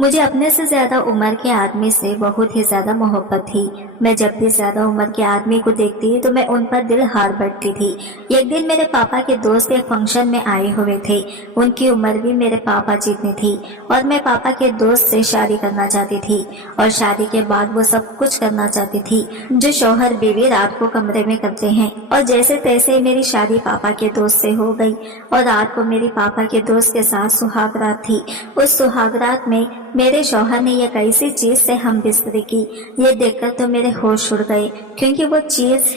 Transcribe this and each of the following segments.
मुझे अपने से ज्यादा उम्र के आदमी से बहुत ही ज्यादा मोहब्बत थी। मैं जब भी ज्यादा उम्र के आदमी को देखती तो मैं उन पर दिल हार बैठती थी। एक दिन मेरे पापा के दोस्त एक फंक्शन में आए हुए थे। उनकी उम्र भी मेरे पापा जितनी थी और मैं पापा के दोस्त से शादी करना चाहती थी और शादी के बाद वो सब कुछ करना चाहती थी जो शौहर बीवी रात को कमरे में करते हैं। और जैसे तैसे मेरी शादी पापा के दोस्त से हो गई और रात को मेरी पापा के दोस्त के साथ सुहाग रात थी। उस सुहाग रात में मेरे शौहर ने एक ऐसी चीज से हम बिस्तरी की, ये देखकर तो मेरे होश उड़ गए, क्योंकि वो चीज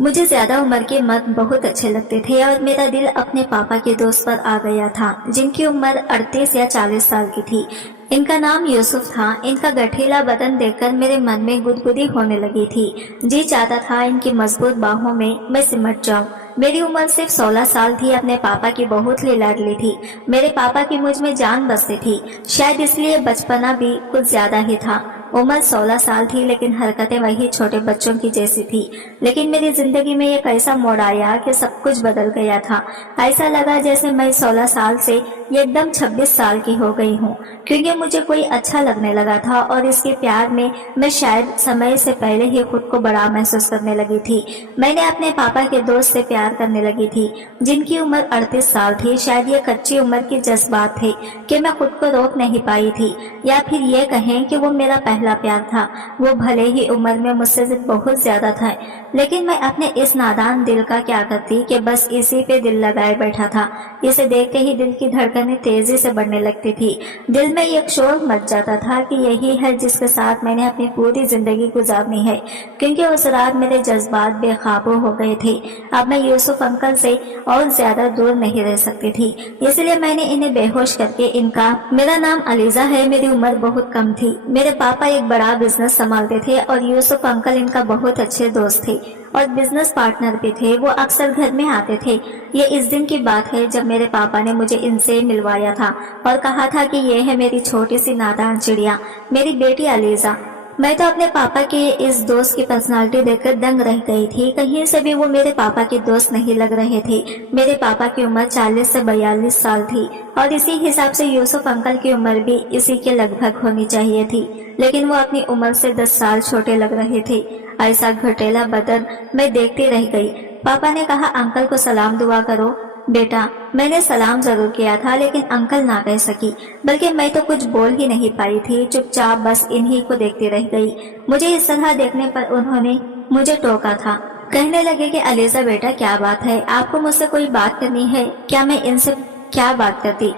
मुझे ज्यादा उम्र के मर्द बहुत अच्छे लगते थे और मेरा दिल अपने पापा के दोस्त पर आ गया था जिनकी उम्र 38 या 40 साल की थी। इनका नाम यूसुफ था। इनका गठीला बदन देखकर मेरे मन में गुदगुदी होने लगी थी। जी चाहता था इनकी मजबूत बाहों में मैं सिमट जाऊं। मेरी उम्र सिर्फ 16 साल थी। अपने पापा की बहुत ही लाडली थी। मेरे पापा की मुझ में जान बसती थी, शायद इसलिए बचपना भी कुछ ज्यादा ही था। उम्र 16 साल थी लेकिन हरकतें वही छोटे बच्चों की जैसी थी। लेकिन मेरी जिंदगी में एक ऐसा मोड़ आया कि सब कुछ बदल गया था। ऐसा लगा जैसे मैं 16 साल से एकदम 26 साल की हो गई हूँ, क्योंकि मुझे कोई अच्छा लगने लगा था और इसके प्यार में मैं शायद समय से पहले ही खुद को बड़ा महसूस करने लगी थी। मैंने अपने पापा के दोस्त से प्यार करने लगी थी जिनकी उम्र 38 साल थी। शायद ये कच्ची उम्र के जज्बात थे कि मैं खुद को रोक नहीं पाई थी, या फिर ये कहें कि वो मेरा पहला प्यार था। वो भले ही उम्र में मुझसे बहुत ज्यादा था, लेकिन मैं अपने इस नादान दिल का क्या करती कि बस इसी पे दिल लगाए बैठा था। इसे देखते ही दिल की धड़कनें तेजी से बढ़ने लगती थी। दिल में एक शोर मच जाता था कि यही है जिसके साथ मैंने अपनी पूरी जिंदगी गुजारनी है, क्योंकि उस रात मेरे जज्बात बेकाबू हो गए थे। अब मैं यूसुफ अंकल से और ज्यादा दूर नहीं रह सकती थी, इसलिए मैंने इन्हें बेहोश करके इनका मेरा नाम अलीजा है, मेरी उम्र बहुत कम थी, मेरे पापा एक बड़ा बिजनेस संभालते थे और यूसुफ अंकल इनका बहुत अच्छे दोस्त थे और बिजनेस पार्टनर भी थे। वो अक्सर घर में आते थे। ये इस दिन की बात है जब मेरे पापा ने मुझे इनसे मिलवाया था और कहा था कि ये है मेरी छोटी सी नादान चिड़िया, मेरी बेटी अलीजा। मैं तो अपने पापा के इस दोस्त की पर्सनालिटी देखकर दंग रह गई थी। कहीं से भी वो मेरे पापा के दोस्त नहीं लग रहे थे। मेरे पापा की उम्र 40 से 42 साल थी और इसी हिसाब से यूसुफ अंकल की उम्र भी इसी के लगभग होनी चाहिए थी, लेकिन वो अपनी उम्र से 10 साल छोटे लग रहे थे। ऐसा घटेला बदन मैं देखती रह गई। पापा ने कहा, अंकल को सलाम दुआ करो। बेटा, मैंने सलाम जरूर किया था लेकिन अंकल ना कह सकी, बल्कि मैं तो कुछ बोल ही नहीं पाई थी। चुपचाप बस इन्हीं को देखती रह गई। मुझे इस तरह देखने पर उन्होंने मुझे टोका था। कहने लगे कि अलीजा बेटा, क्या बात है, आपको मुझसे कोई बात करनी है क्या? मैं इनसे क्या बात करती,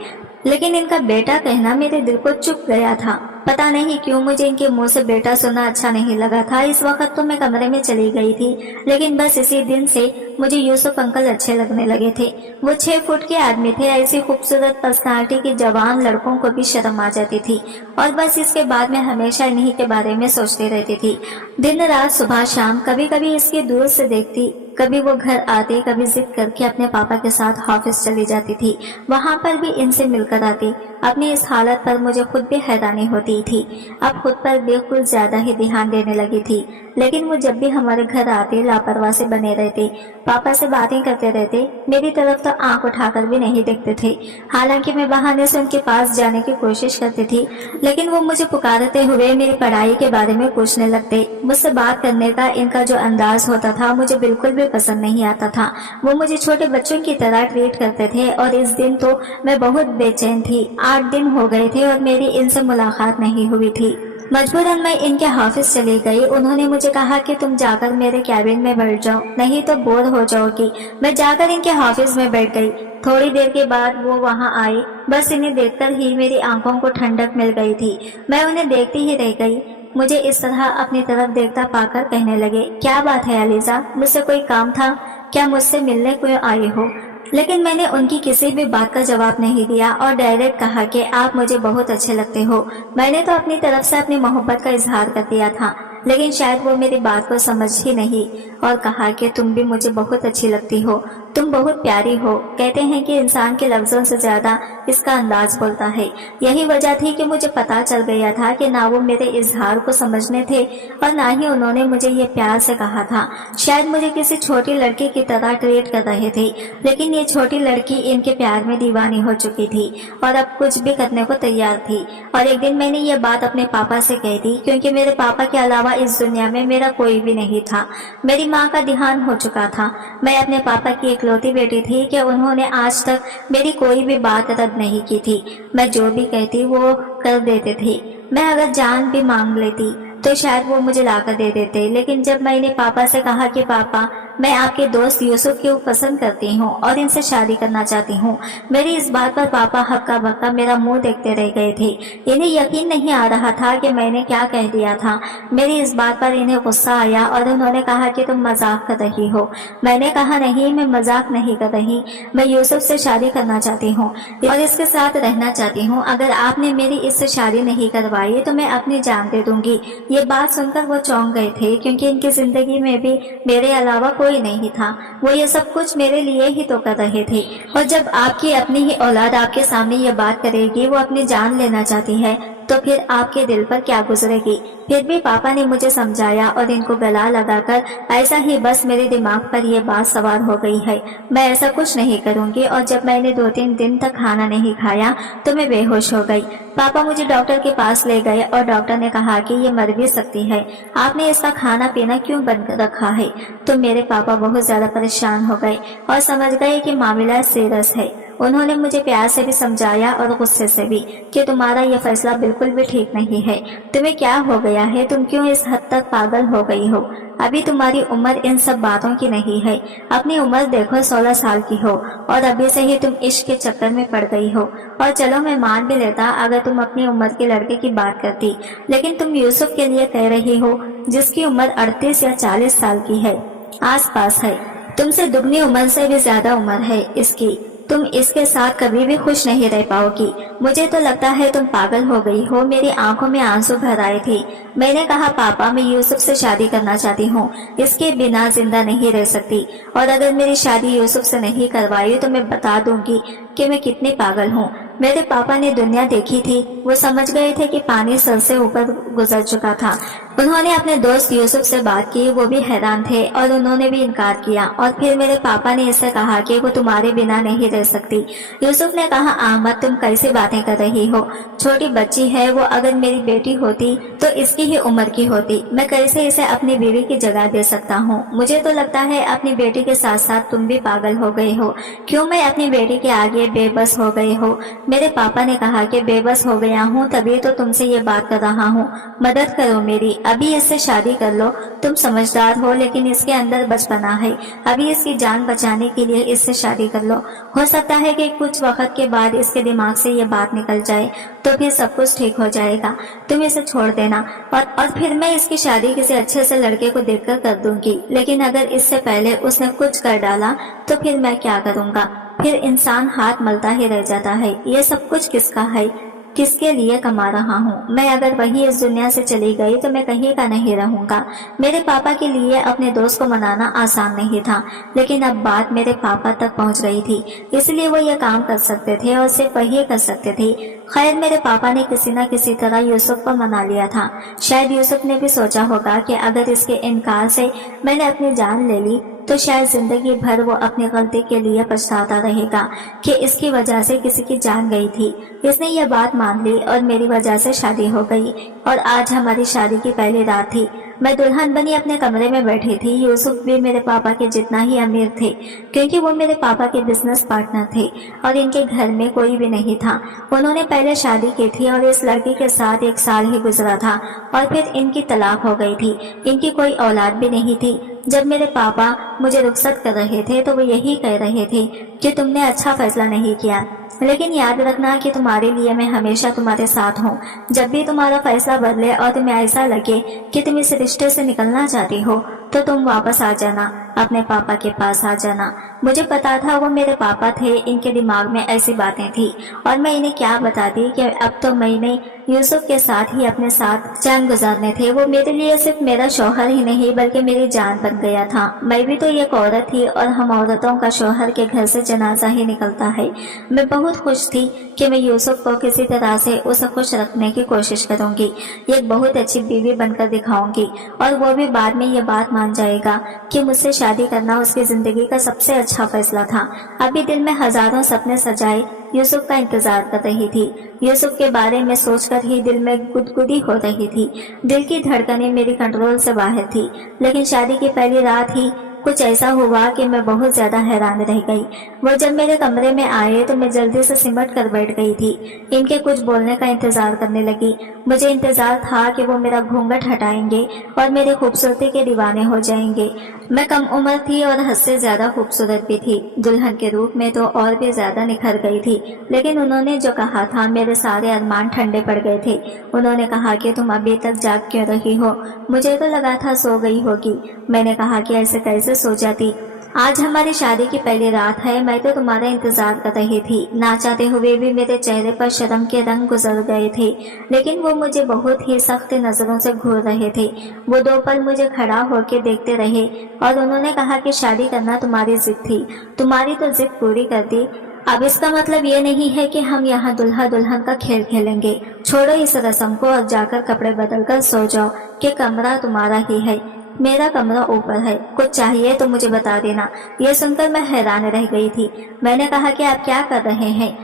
लेकिन इनका बेटा कहना मेरे दिल को चुप गया था। पता नहीं क्यों मुझे इनके मुंह से बेटा सुनना अच्छा नहीं लगा था। इस वक्त तो मैं कमरे में चली गई थी, लेकिन बस इसी दिन से मुझे यूसुफ अंकल अच्छे लगने लगे थे। वो 6 फुट के आदमी थे। ऐसी खूबसूरत पर्सनालिटी की जवान लड़कों को भी शर्म आ जाती थी और बस इसके बाद मैं हमेशा इन्हीं के बारे में सोचती रहती थी। दिन रात सुबह शाम कभी कभी इसकी दूर से देखती, कभी वो घर आते, कभी जिद करके अपने पापा के साथ ऑफिस चली जाती थी। वहां पर भी इनसे मिलकर आती। अपनी इस हालत पर मुझे खुद भी हैरानी होती थी। अब खुद पर बिल्कुल ज्यादा ही ध्यान देने लगी थी, लेकिन वो जब भी हमारे घर आते लापरवाह से बने रहते। पापा से बातें करते रहते, मेरी तरफ तो आंख उठाकर भी नहीं देखते थे। हालांकि मैं बहाने से उनके पास जाने की कोशिश करती थी, लेकिन वो मुझे पुकारते हुए मेरी पढ़ाई के बारे में पूछने लगते। मुझसे बात करने का इनका जो अंदाज होता था मुझे बिल्कुल भी पसंद नहीं आता था। वो मुझे छोटे बच्चों की तरह ट्रीट करते थे और इस दिन तो मैं बहुत बेचैन थी। 8 दिन हो गए थे और मेरी इनसे मुलाकात नहीं हुई थी। मजबूरन मैं इनके ऑफिस चली गई। उन्होंने मुझे कहा कि तुम जाकर मेरे कैबिन में बैठ जाओ, नहीं तो बोर हो जाओगी। मैं जाकर इनके ऑफिस में बैठ गई। थोड़ी देर के बाद वो वहां आई। बस इन्हें देखकर ही मेरी आंखों को ठंडक मिल गई थी। मैं उन्हें देखती ही रह गई। मुझे इस तरह अपनी तरफ देखता पाकर कहने लगे, क्या बात है अलीजा, मुझसे कोई काम था क्या? मुझसे मिलने क्यों आई हो? लेकिन मैंने उनकी किसी भी बात का जवाब नहीं दिया और डायरेक्ट कहा कि आप मुझे बहुत अच्छे लगते हो। मैंने तो अपनी तरफ से अपनी मोहब्बत का इजहार कर दिया था, लेकिन शायद वो मेरी बात को समझ ही नहीं और कहा कि तुम भी मुझे बहुत अच्छी लगती हो। तुम बहुत प्यारी हो। कहते हैं कि इंसान के लफ्जों से ज्यादा इसका अंदाज बोलता है। यही वजह थी कि मुझे पता चल गया था कि ना वो मेरे इजहार को समझने थे और ना ही उन्होंने मुझे ये प्यार से कहा था। शायद मुझे किसी छोटी लड़की की तरह ट्रीट कर रहे थे, लेकिन ये छोटी लड़की इनके प्यार में दीवानी हो चुकी थी और अब कुछ भी करने को तैयार थी। और एक दिन मैंने ये बात अपने पापा से कह दी, क्योंकि मेरे पापा के अलावा इस दुनिया में मेरा कोई भी नहीं था। मेरी माँ का देहांत हो चुका था। मैं अपने पापा की इकलौती बेटी थी कि उन्होंने आज तक मेरी कोई भी बात रद्द नहीं की थी। मैं जो भी कहती वो कर देते थे। मैं अगर जान भी मांग लेती तो शायद वो मुझे लाकर दे देते। लेकिन जब मैंने पापा से कहा कि पापा, मैं आपके दोस्त यूसुफ को पसंद करती हूँ और इनसे शादी करना चाहती हूँ, मेरी इस बात पर पापा हक्का बक्का मेरा मुंह देखते रह गए थे। इन्हें यकीन नहीं आ रहा था कि मैंने क्या कह दिया था। मेरी इस बात पर इन्हें गुस्सा आया और उन्होंने कहा कि तुम मजाक कर रही हो। मैंने कहा नहीं, मैं मजाक नहीं कर रही, मैं यूसुफ से शादी करना चाहती हूँ और इसके साथ रहना चाहती हूँ। अगर आपने मेरी इससे शादी नहीं करवाई तो मैं अपनी जान दे दूंगी। ये बात सुनकर वो चौंक गए थे, क्योंकि इनकी जिंदगी में भी मेरे अलावा कोई नहीं था। वो ये सब कुछ मेरे लिए ही तो कर रहे थे। और जब आपकी अपनी ही औलाद आपके सामने ये बात करेगी, वो अपनी जान लेना चाहती है, तो फिर आपके दिल पर क्या गुजरेगी। फिर भी पापा ने मुझे समझाया और इनको गला लगाकर ऐसा ही बस मेरे दिमाग पर यह बात सवार हो गई है, मैं ऐसा कुछ नहीं करूंगी। और जब मैंने 2-3 दिन तक खाना नहीं खाया तो मैं बेहोश हो गई। पापा मुझे डॉक्टर के पास ले गए और डॉक्टर ने कहा कि ये मर भी सकती है, आपने इसका खाना पीना क्यों बंद रखा है। तो मेरे पापा बहुत ज्यादा परेशान हो गए और समझ गए कि मामला सीरियस है। उन्होंने मुझे प्यार से भी समझाया और गुस्से से भी कि तुम्हारा यह फैसला बिल्कुल भी ठीक नहीं है। तुम्हें क्या हो गया है, तुम क्यों इस हद तक पागल हो गई हो। अभी तुम्हारी उम्र इन सब बातों की नहीं है। अपनी उम्र देखो, 16 साल की हो और अभी से ही तुम इश्क के चक्कर में पड़ गई हो। और चलो मैं मान भी लेता अगर तुम अपनी उम्र के लड़के की बात करती, लेकिन तुम यूसुफ के लिए कह रही हो जिसकी उम्र 38 या 40 साल की है, आस पास है। तुमसे दुगनी उम्र से भी ज्यादा उम्र है इसकी। तुम इसके साथ कभी भी खुश नहीं रह पाओगी। मुझे तो लगता है तुम पागल हो गई हो। मेरी आंखों में आंसू भर आए थे। मैंने कहा पापा, मैं यूसुफ से शादी करना चाहती हूँ, इसके बिना जिंदा नहीं रह सकती। और अगर मेरी शादी यूसुफ से नहीं करवाई तो मैं बता दूंगी कि मैं कितनी पागल हूँ। मेरे पापा ने दुनिया देखी थी। वो समझ गए थे कि पानी सर से ऊपर गुजर चुका था। उन्होंने अपने दोस्त यूसुफ से बात की, वो भी हैरान थे और उन्होंने भी इनकार किया। और फिर मेरे पापा ने इससे कहा कि वो तुम्हारे बिना नहीं रह सकती। यूसुफ ने कहा, अहमद तुम कैसी बातें कर रही हो, छोटी बच्ची है वो, अगर मेरी बेटी होती तो इसकी ही उम्र की होती। मैं कैसे इसे अपनी बीवी की जगह दे सकता हूँ। मुझे तो लगता है अपनी बेटी के साथ साथ तुम भी पागल हो गए हो। क्यों मैं अपनी बेटी के आगे बेबस हो गए हो। मेरे पापा ने कहा कि बेबस हो गया हूँ तभी तो तुमसे ये बात कर रहा हूँ, मदद करो मेरी। अभी इससे शादी कर लो। तुम समझदार हो लेकिन इसके अंदर बचपना है। अभी इसकी जान बचाने के लिए इससे शादी कर लो। हो सकता है कि कुछ वक्त के बाद इसके दिमाग से ये बात निकल जाए तो फिर सब कुछ ठीक हो जाएगा। तुम इसे छोड़ देना और फिर मैं इसकी शादी किसी अच्छे से लड़के को देखकर कर दूंगी। लेकिन अगर इससे पहले उसने कुछ कर डाला तो फिर मैं क्या करूँगा। फिर इंसान हाथ मलता ही रह जाता है। ये सब कुछ किसका है, किसके लिए कमा रहा हूँ मैं। अगर वही इस दुनिया से चली गई तो मैं कहीं का नहीं रहूंगा। मेरे पापा के लिए अपने दोस्त को मनाना आसान नहीं था, लेकिन अब बात मेरे पापा तक पहुँच गई थी, इसलिए वो ये काम कर सकते थे और सिर्फ वही कर सकते थे। खैर मेरे पापा ने किसी न किसी तरह यूसुफ को मना लिया था। शायद यूसुफ ने भी सोचा होगा कि अगर इसके इनकार से मैंने अपनी जान ले ली तो शायद जिंदगी भर वो अपनी गलती के लिए पछताता रहेगा कि इसकी वजह से किसी की जान गई थी। इसने ये बात मान ली और मेरी वजह से शादी हो गई। और आज हमारी शादी की पहली रात थी। मैं दुल्हन बनी अपने कमरे में बैठी थी। यूसुफ भी मेरे पापा के जितना ही अमीर थे, क्योंकि वो मेरे पापा के बिजनेस पार्टनर थे और इनके घर में कोई भी नहीं था। उन्होंने पहले शादी की थी और इस लड़की के साथ 1 साल ही गुजरा था और फिर इनकी तलाक हो गई थी। इनकी कोई औलाद भी नहीं थी। जब मेरे पापा मुझे रुखसत कर रहे थे तो वो यही कह रहे थे कि तुमने अच्छा फैसला नहीं किया, लेकिन याद रखना कि तुम्हारे लिए मैं हमेशा तुम्हारे साथ हूँ। जब भी तुम्हारा फैसला बदले और तुम्हें ऐसा लगे कि तुम इस रिश्ते से निकलना चाहती हो तो तुम वापस आ जाना, अपने पापा के पास आ जाना। मुझे पता था वो मेरे पापा थे, इनके दिमाग में ऐसी बातें थी और मैं इन्हें क्या बताती कि अब तो मैंने यूसुफ के साथ ही अपने साथ जान गुजारने थे। वो मेरे लिए सिर्फ मेरा शौहर ही नहीं बल्कि मेरी जान बन गया था। मैं भी तो एक औरत थी और हम औरतों का शौहर के घर से जनाजा ही निकलता है। मैं बहुत खुश थी कि मैं यूसुफ को किसी तरह से उसे खुश रखने की कोशिश करूंगी, एक बहुत अच्छी बीवी बनकर दिखाऊंगी और वो भी बाद में ये बात मान जाएगा कि मुझसे शादी करना उसकी जिंदगी का सबसे अच्छा फैसला था। अभी दिल में हजारों सपने सजाए यूसुफ का इंतजार कर रही थी। यूसुफ के बारे में सोचकर ही दिल में गुदगुदी हो रही थी। दिल की धड़कनें मेरी कंट्रोल से बाहर थी। लेकिन शादी की पहली रात ही कुछ ऐसा हुआ कि मैं बहुत ज्यादा हैरान रह गई। वो जब मेरे कमरे में आए तो मैं जल्दी से सिमट कर बैठ गई थी। इनके कुछ बोलने का इंतजार करने लगी। मुझे इंतजार था कि वो मेरा घूंघट हटाएंगे और मेरी खूबसूरती के दीवाने हो जाएंगे। मैं कम उम्र थी और हद से ज्यादा खूबसूरत भी थी। दुल्हन के रूप में तो और भी ज्यादा निखर गई थी। लेकिन उन्होंने जो कहा था मेरे सारे अरमान ठंडे पड़ गए थे। उन्होंने कहा कि तुम अभी तक जाग क्यों रही हो? मुझे तो लगा था सो गई होगी। मैंने कहा कि ऐसे कैसे सो जाती? आज हमारी शादी की पहली रात है। मैं तो तुम्हारा इंतजार कर रही थी। ना चाहते हुए भी मेरे चेहरे पर शर्म के रंग गुजर गए थे। लेकिन वो मुझे बहुत ही सख्त नजरों से घूर रहे थे। वो 2 पल मुझे खड़ा होकर देखते रहे और उन्होंने कहा कि शादी करना तुम्हारी जिद थी, तुम्हारी तो जिद पूरी कर दी। अब इसका मतलब ये नहीं है कि हम यहाँ दुल्हा दुल्हन का खेल खेलेंगे। छोड़ो इस रस्म को और जाकर कपड़े बदल कर सो जाओ कि कमरा तुम्हारा ही है। मेरा कमरा ऊपर है, कुछ चाहिए तो मुझे बता देना। ये सुनकर मैं हैरान रह गई थी। मैंने कहा कि आप क्या कर रहे हैं?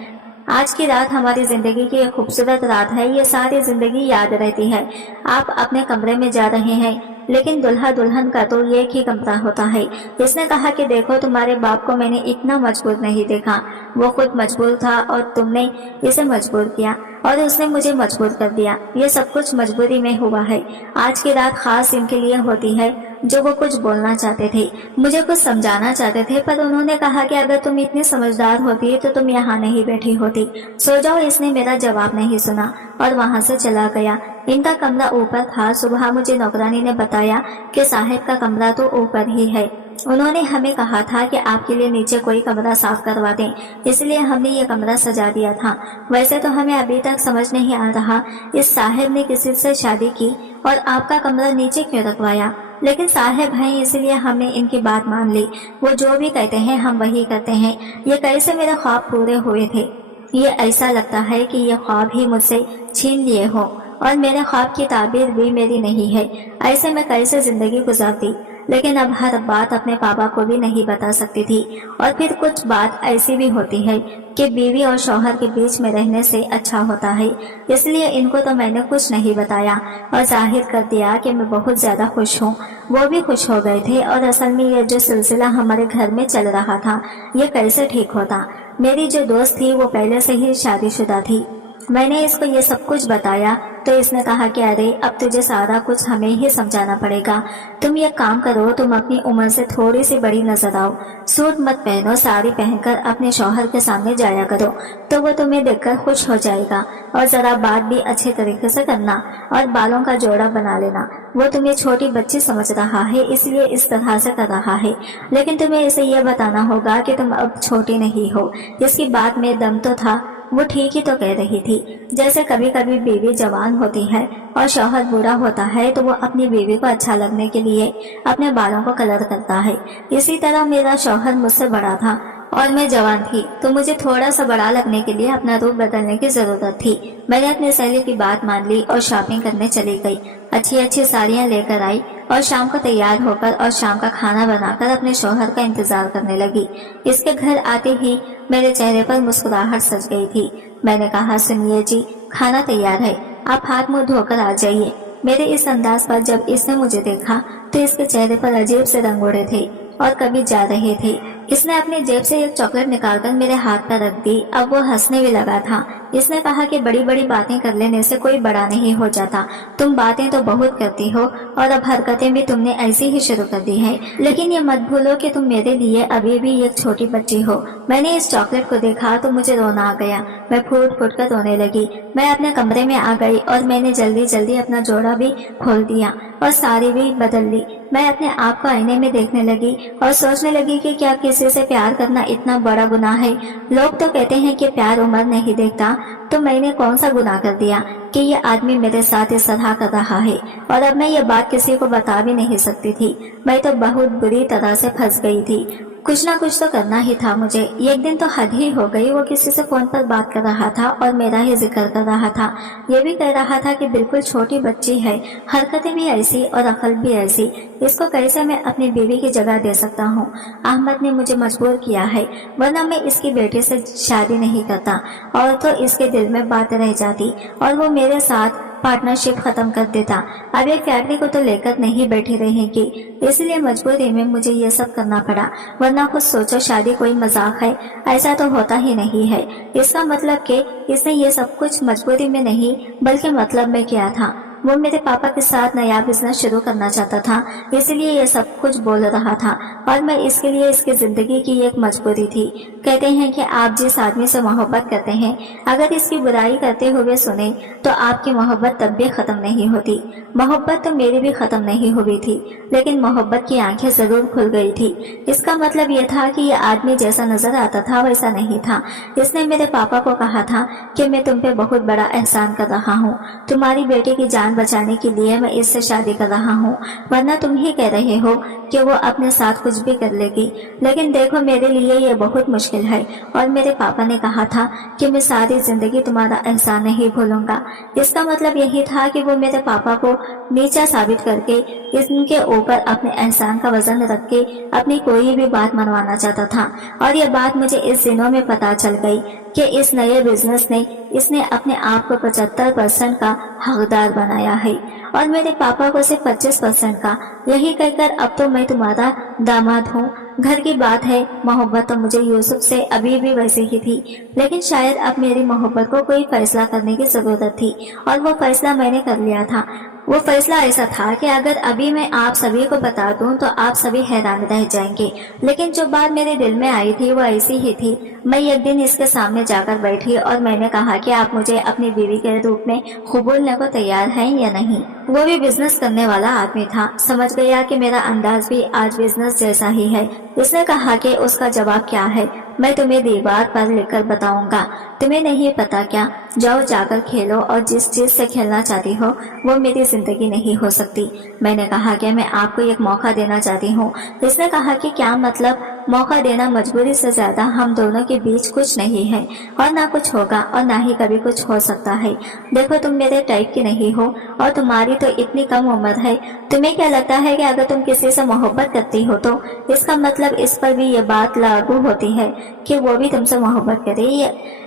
आज की रात हमारी जिंदगी की एक खूबसूरत रात है, ये सारी जिंदगी याद रहती है। आप अपने कमरे में जा रहे हैं, लेकिन दुल्हा दुल्हन का तो एक ही कमरा होता है। इसने कहा कि देखो, तुम्हारे बाप को मैंने इतना मजबूर नहीं देखा। वो खुद मजबूर था और तुमने इसे मजबूर किया और उसने मुझे मजबूर कर दिया। ये सब कुछ मजबूरी में हुआ है। आज की रात खास इनके लिए होती है जो वो कुछ बोलना चाहते थे, मुझे कुछ समझाना चाहते थे, पर उन्होंने कहा कि अगर तुम इतनी समझदार होती तो तुम यहाँ नहीं बैठी होती। सो जाओ। इसने मेरा जवाब नहीं सुना और वहाँ से चला गया। इनका कमरा ऊपर था। सुबह मुझे नौकरानी ने बताया कि साहिब का कमरा तो ऊपर ही है। उन्होंने हमें कहा था कि आपके लिए नीचे कोई कमरा साफ करवा दें, इसलिए हमने ये कमरा सजा दिया था। वैसे तो हमें अभी तक समझ नहीं आ रहा इस साहिब ने किसी से शादी की और आपका कमरा नीचे क्यों रखवाया, लेकिन साहिब हैं इसलिए हमने इनकी बात मान ली। वो जो भी कहते हैं हम वही करते हैं। ये कैसे मेरे ख्वाब पूरे हुए थे। ये ऐसा लगता है कि ये ख्वाब ही मुझसे छीन लिए हो और मेरे ख्वाब की ताबीर भी मेरी नहीं है। ऐसे में कैसे जिंदगी गुजारती। लेकिन अब हर बात अपने पापा को भी नहीं बता सकती थी। और फिर कुछ बात ऐसी भी होती है कि बीवी और शौहर के बीच में रहने से अच्छा होता है। इसलिए इनको तो मैंने कुछ नहीं बताया और जाहिर कर दिया कि मैं बहुत ज्यादा खुश हूँ। वो भी खुश हो गए थे और असल में ये जो सिलसिला हमारे घर में चल रहा था ये कैसे ठीक होता। मेरी जो दोस्त थी वो पहले से ही शादीशुदा थी। मैंने इसको ये सब कुछ बताया तो इसने कहा कि अरे अब तुझे सारा कुछ हमें ही समझाना पड़ेगा। तुम ये काम करो, तुम अपनी उम्र से थोड़ी सी बड़ी नजर आओ। सूट मत पहनो, साड़ी पहनकर अपने शौहर के सामने जाया करो तो वो तुम्हें देखकर खुश हो जाएगा। और जरा बात भी अच्छे तरीके से करना और बालों का जोड़ा बना लेना। वो तुम्हें छोटी बच्ची समझ रहा है इसलिए इस तरह से कर रहा है, लेकिन तुम्हें इसे यह बताना होगा कि तुम अब छोटी नहीं हो। इसकी बात में दम तो था। वो ठीक ही तो कह रही थी। जैसे कभी कभी बीवी जवान होती है और शौहर बूढ़ा होता है तो वो अपनी बीवी को अच्छा लगने के लिए अपने बालों को कलर करता है। इसी तरह मेरा शौहर मुझसे बड़ा था और मैं जवान थी तो मुझे थोड़ा सा बड़ा लगने के लिए अपना रूप बदलने की जरूरत थी। मैंने अपनी सहेली की बात मान ली और शॉपिंग करने चली गई। अच्छी अच्छी साड़ियाँ लेकर आई और शाम को तैयार होकर और शाम का खाना बनाकर अपने शौहर का इंतजार करने लगी। इसके घर आते ही मेरे चेहरे पर मुस्कुराहट सज गई थी। मैंने कहा, सुनिए जी, खाना तैयार है, आप हाथ मुंह धोकर आ जाइए। मेरे इस अंदाज पर जब इसने मुझे देखा तो इसके चेहरे पर अजीब से रंग उड़े थे और कभी जा रहे थे। इसने अपनी जेब से एक चॉकलेट निकालकर मेरे हाथ पर रख दी। अब वो हंसने भी लगा था। इसने कहा कि बड़ी बड़ी बातें कर लेने से कोई बड़ा नहीं हो जाता। तुम बातें तो बहुत करती हो और अब हरकतें भी तुमने ऐसी ही शुरू कर दी हैं, लेकिन ये मत भूलो कि तुम मेरे लिए अभी भी एक छोटी बच्ची हो। मैंने इस चॉकलेट को देखा तो मुझे रोना आ गया। मैं फूट फूट कर रोने लगी। मैं अपने कमरे में आ गई और मैंने जल्दी जल्दी अपना जोड़ा भी खोल दिया और साड़ी भी बदल ली। मैं अपने आप को आईने में देखने लगी और सोचने लगी कि क्या किसी किसी से प्यार करना इतना बड़ा गुनाह है। लोग तो कहते हैं कि प्यार उम्र नहीं देखता, तो मैंने कौन सा गुनाह कर दिया कि ये आदमी मेरे साथ इस तरह कर रहा है। और अब मैं ये बात किसी को बता भी नहीं सकती थी। मैं तो बहुत बुरी तरह से फंस गई थी। कुछ ना कुछ तो करना ही था मुझे। एक दिन तो हद ही हो गई, वो किसी से फोन पर बात कर रहा था और मेरा ही जिक्र कर रहा था। ये भी कह रहा था कि बिल्कुल छोटी बच्ची है, हरकतें भी ऐसी और अकल भी ऐसी, इसको कैसे मैं अपनी बीवी की जगह दे सकता हूँ। अहमद ने मुझे मजबूर किया है, वरना मैं इसकी बेटी से शादी नहीं करता और तो इसके दिल में बात रह जाती और वो मेरे साथ पार्टनरशिप खत्म कर देता। अब एक फैक्ट्री को तो लेकर नहीं बैठी रहेगी, इसलिए मजबूरी में मुझे ये सब करना पड़ा। वरना खुद सोचो, शादी कोई मजाक है, ऐसा तो होता ही नहीं है। इसका मतलब कि इसने ये सब कुछ मजबूरी में नहीं बल्कि मतलब में किया था। वो मेरे पापा के साथ नया बिजनेस शुरू करना चाहता था, इसलिए ये सब कुछ बोल रहा था और मैं इसके लिए इसकी जिंदगी की एक मजबूरी थी। कहते हैं कि आप जिस आदमी से मोहब्बत करते हैं, अगर इसकी बुराई करते हुए सुने तो आपकी मोहब्बत तब भी खत्म नहीं होती। मोहब्बत तो मेरी भी खत्म नहीं हुई थी, लेकिन मोहब्बत की आंखें जरूर खुल गई थी। इसका मतलब यह था कि यह आदमी जैसा नजर आता था वैसा नहीं था। इसने मेरे पापा को कहा था कि मैं तुम पे बहुत बड़ा एहसान कर रहा हूँ, तुम्हारी बेटी की जान बचाने के लिए मैं इससे शादी कर रहा हूँ, वरना तुम ही कह रहे हो कि वो अपने साथ कुछ भी कर लेगी। लेकिन देखो, मेरे लिए ये बहुत मुश्किल है और मेरे पापा ने कहा था कि मैं सारी जिंदगी तुम्हारा एहसान नहीं भूलूंगा। इसका मतलब यही था कि वो मेरे पापा को नीचा साबित करके इनके ऊपर अपने एहसान का वजन रख के अपनी कोई भी बात मनवाना चाहता था। और ये बात मुझे इस दिनों में पता चल गई कि इस नए बिजनेस ने इसने अपने आप को 75% का हकदार बनाया है और मेरे पापा को सिर्फ 25% का। यही कहकर अब तो मैं तुम्हारा दामाद हूँ। घर की बात है, मोहब्बत तो मुझे यूसुफ से अभी भी वैसे ही थी, लेकिन शायद अब मेरी मोहब्बत को कोई फैसला करने की जरूरत थी और वो फैसला मैंने कर लिया था। वो फैसला ऐसा था कि अगर अभी मैं आप सभी को बता दूं तो आप सभी हैरान रह जाएंगे। लेकिन जो बात मेरे दिल में आई थी वो ऐसी ही थी। मैं एक दिन इसके सामने जाकर बैठी और मैंने कहा कि आप मुझे अपनी बीवी के रूप में कबूलने को तैयार हैं या नहीं। वो भी बिजनेस करने वाला आदमी था। समझ गया कि मेरा अंदाज भी आज बिजनेस जैसा ही है। उसने कहा कि उसका जवाब क्या है, मैं तुम्हें दीवार पर लिखकर बताऊंगा। तुम्हें नहीं पता क्या? जाओ जाकर खेलो और जिस चीज से खेलना चाहती हो वो मेरी जिंदगी नहीं हो सकती। मैंने कहा कि मैं आपको एक मौका देना चाहती हूँ। इसने कहा कि क्या मतलब? मौका देना मजबूरी से ज्यादा हम दोनों के बीच कुछ नहीं है और ना कुछ होगा और ना ही कभी कुछ हो सकता है। देखो, तुम मेरे टाइप की नहीं हो और तुम्हारी तो इतनी कम उम्र है। तुम्हें क्या लगता है कि अगर तुम किसी से मोहब्बत करती हो तो इसका मतलब इस पर भी ये बात लागू होती है कि वो भी तुमसे मोहब्बत करे?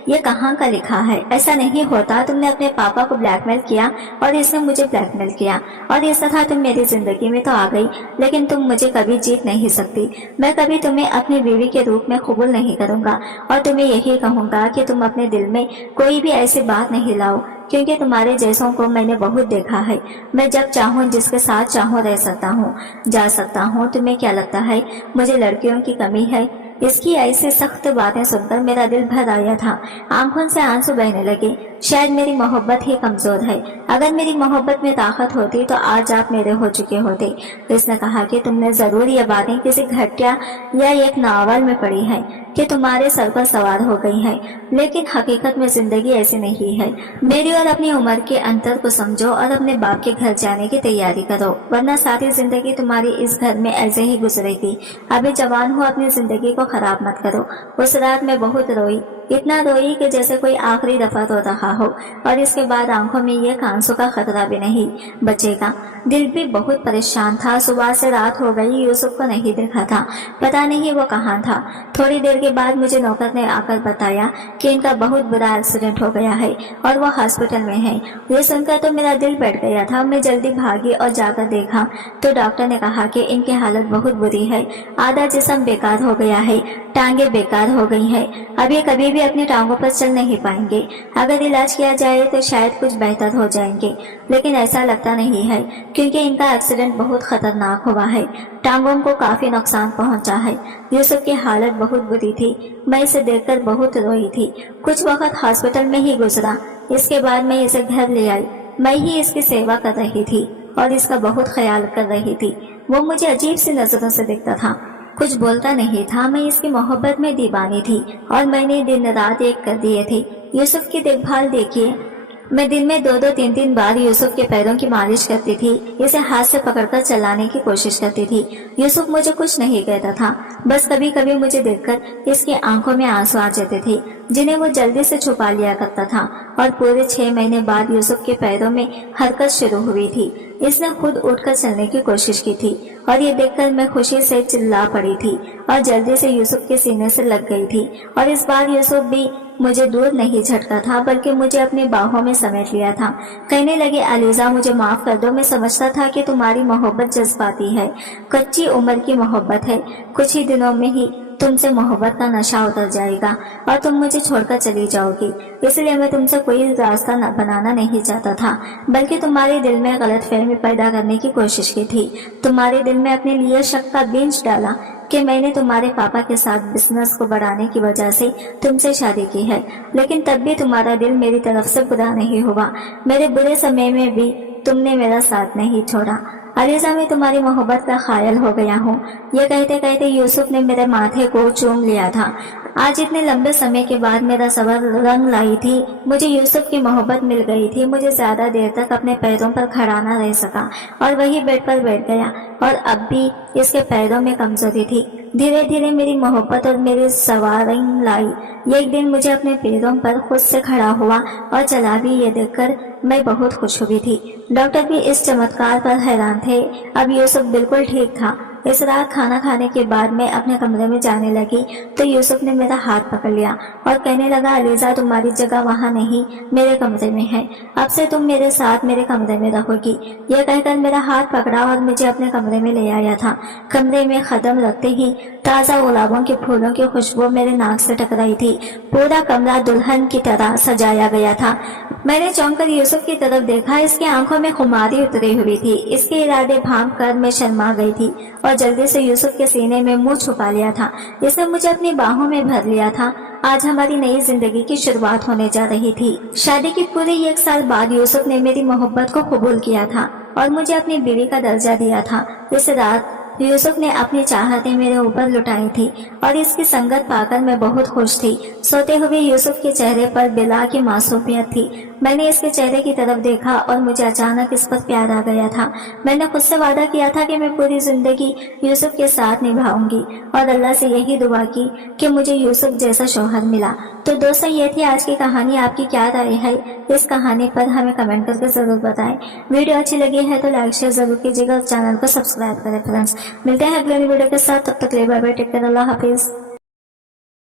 ये कहाँ का लिखा है? ऐसा नहीं होता। तुमने अपने पापा को ब्लैकमेल किया और इसने मुझे ब्लैकमेल किया और इस तरह तुम मेरी जिंदगी में तो आ गई, लेकिन तुम मुझे कभी जीत नहीं सकती। मैं कभी तुम्हें अपनी बीवी के रूप में कबूल नहीं करूंगा और तुम्हें यही कहूंगा कि तुम अपने दिल में कोई भी ऐसी बात नहीं लाओ, क्योंकि तुम्हारे जैसों को मैंने बहुत देखा है। मैं जब चाहूँ जिसके साथ चाहूँ रह सकता हूँ, जा सकता हूँ। तुम्हें क्या लगता है मुझे लड़कियों की कमी है? इसकी ऐसी सख्त बातें सुनकर मेरा दिल भर आया था। आंखों से आंसू बहने लगे। शायद मेरी मोहब्बत ही कमजोर है। अगर मेरी मोहब्बत में ताकत होती तो आज आप मेरे हो चुके होते। इसने कहा कि तुमने जरूर ये बातें किसी घटिया या एक नावल में पढ़ी है कि तुम्हारे सर पर सवार हो गई है, लेकिन हकीकत में जिंदगी ऐसी नहीं है। मेरी और अपनी उम्र के अंतर को समझो और अपने बाप के घर जाने की तैयारी करो, वरना सारी जिंदगी तुम्हारी इस घर में ऐसे ही गुजरेगी। अभी जवान हो, अपनी जिंदगी को खराब मत करो। उस रात में बहुत रोई, इतना रोई कि जैसे कोई आखिरी दफा रो रहा हो और इसके बाद आंखों में ये आंसू का खतरा भी नहीं बचेगा। दिल भी बहुत परेशान था। सुबह से रात हो गई, यूसुफ को नहीं देखा था। पता नहीं वो कहाँ था। थोड़ी देर के बाद मुझे नौकर ने आकर बताया कि इनका बहुत बुरा एक्सीडेंट हो गया है और वो हॉस्पिटल में है। ये सुनकर तो मेरा दिल बैठ गया था। मैं जल्दी भागी और जाकर देखा तो डॉक्टर ने कहा कि इनकी हालत बहुत बुरी है। आधा जिस्म बेकार हो गया है, टांगे बेकार हो गई है। अब ये कभी भी अपनी टांगों पर चल नहीं पाएंगे। अगर इलाज किया जाए तो शायद कुछ बेहतर हो जाएंगे, लेकिन ऐसा लगता नहीं है क्योंकि इनका एक्सीडेंट बहुत खतरनाक हुआ है। टांगों को काफी नुकसान पहुंचा है। यूसुफ की हालत बहुत बुरी थी। मैं इसे देखकर बहुत रोई थी। कुछ वक्त हॉस्पिटल में ही गुजरा। इसके बाद मैं इसे घर ले आई। मैं ही इसकी सेवा कर रही थी और इसका बहुत ख्याल कर रही थी। वो मुझे अजीब सी नजरों से देखता था। कुछ बोलता नहीं था। मैं इसकी मोहब्बत में दीवानी थी और मैंने दिन रात एक कर दिए थे। यूसुफ की देखभाल देखिए, मैं दिन में 2-3 बार यूसुफ के पैरों की मालिश करती थी, इसे हाथ से पकड़कर चलाने की कोशिश करती थी। यूसुफ मुझे कुछ नहीं कहता था, बस कभी कभी मुझे देखकर इसकी आंखों में आंसू आ जाते थे, जिन्हें वो जल्दी से छुपा लिया करता था। और पूरे 6 महीने बाद यूसुफ के पैरों में हरकत शुरू हुई थी। इसने खुद उठकर चलने की कोशिश की थी और ये देखकर मैं खुशी से चिल्ला पड़ी थी और जल्दी से यूसुफ के सीने से लग गई थी। और इस बार यूसुफ भी मुझे दूर नहीं झटका था, बल्कि मुझे अपनी बाहों में समेट लिया था। कहने लगे, अलीजा मुझे माफ कर दो, मैं समझता था कि तुम्हारी मोहब्बत जज्बाती है, कच्ची उम्र की मोहब्बत है। कुछ ही दिनों में ही तुमसे मोहब्बत का नशा उतर जाएगा और तुम मुझे छोड़कर चली जाओगी, इसलिए मैं तुमसे कोई रास्ता न बनाना नहीं चाहता था, बल्कि तुम्हारे दिल में गलतफहमी पैदा करने की कोशिश की थी। तुम्हारे दिल में अपने लिए शक का बीज डाला कि मैंने तुम्हारे पापा के साथ बिजनेस को बढ़ाने की वजह से तुमसे शादी की है, लेकिन तब भी तुम्हारा दिल मेरी तरफ से बुरा नहीं हुआ। मेरे बुरे समय में भी तुमने मेरा साथ नहीं छोड़ा। अलीजा, मैं तुम्हारी मोहब्बत का ख्याल हो गया हूँ। ये कहते कहते यूसुफ ने मेरे माथे को चूम लिया था। आज इतने लंबे समय के बाद मेरा सबर रंग लाई थी। मुझे यूसुफ की मोहब्बत मिल गई थी। मुझे ज्यादा देर तक अपने पैरों पर खड़ा न रह सका और वही बेड पर बैठ गया, और अब भी इसके पैरों में कमजोरी थी। धीरे धीरे मेरी मोहब्बत और मेरी सवारी लाई। एक दिन मुझे अपने पैरों पर खुद से खड़ा हुआ और चला भी, ये देखकर मैं बहुत खुश हुई थी। डॉक्टर भी इस चमत्कार पर हैरान थे। अब यूसुफ बिल्कुल ठीक था। इस रात खाना खाने के बाद मैं अपने कमरे में जाने लगी तो यूसुफ ने मेरा हाथ पकड़ लिया और कहने लगा, अलीजा तुम्हारी जगह वहाँ नहीं, मेरे कमरे में है। अब से तुम मेरे साथ मेरे कमरे में रहोगी। यह कहकर मेरा हाथ पकड़ा और मुझे अपने कमरे में ले आया था। कमरे में कदम रखते ही ताज़ा गुलाबों के फूलों की खुशबू मेरे नाक से टकराई थी। पूरा कमरा दुल्हन की तरह सजाया गया था। मैंने चौंक कर यूसुफ की तरफ देखा। इसकी आंखों में खुमारी उतरी हुई थी। इसके इरादे भांप कर मैं शर्मा गई थी और जल्दी से यूसुफ के सीने में मुंह छुपा लिया था। इसने मुझे अपनी बाहों में भर लिया था। आज हमारी नई जिंदगी की शुरुआत होने जा रही थी। शादी के पूरे 1 साल बाद यूसुफ ने मेरी मोहब्बत को कबूल किया था और मुझे अपनी बीवी का दर्जा दिया था। इस रात यूसुफ ने अपनी चाहतें मेरे ऊपर लुटाई थी और इसकी संगत पाकर मैं बहुत खुश थी। सोते हुए यूसुफ के चेहरे पर बिला की मासूमियत थी। मैंने इसके चेहरे की तरफ देखा और मुझे अचानक इस पर प्यार आ गया था। मैंने खुद से वादा किया था कि मैं पूरी जिंदगी यूसुफ के साथ निभाऊंगी और अल्लाह से यही दुआ की कि मुझे यूसुफ जैसा शौहर मिला। तो दोस्तों, ये थी आज की कहानी। आपकी क्या राय है इस कहानी पर हमें कमेंट करके जरूर बताएं। वीडियो अच्छी लगी है तो लाइक शेयर जरूर कीजिएगा और चैनल को सब्सक्राइब करें फ्रेंड्स। मिलते हैं अगले वीडियो के साथ, तब तक के लिए बाय बाय, टेक केयर, अल्लाह हाफिज।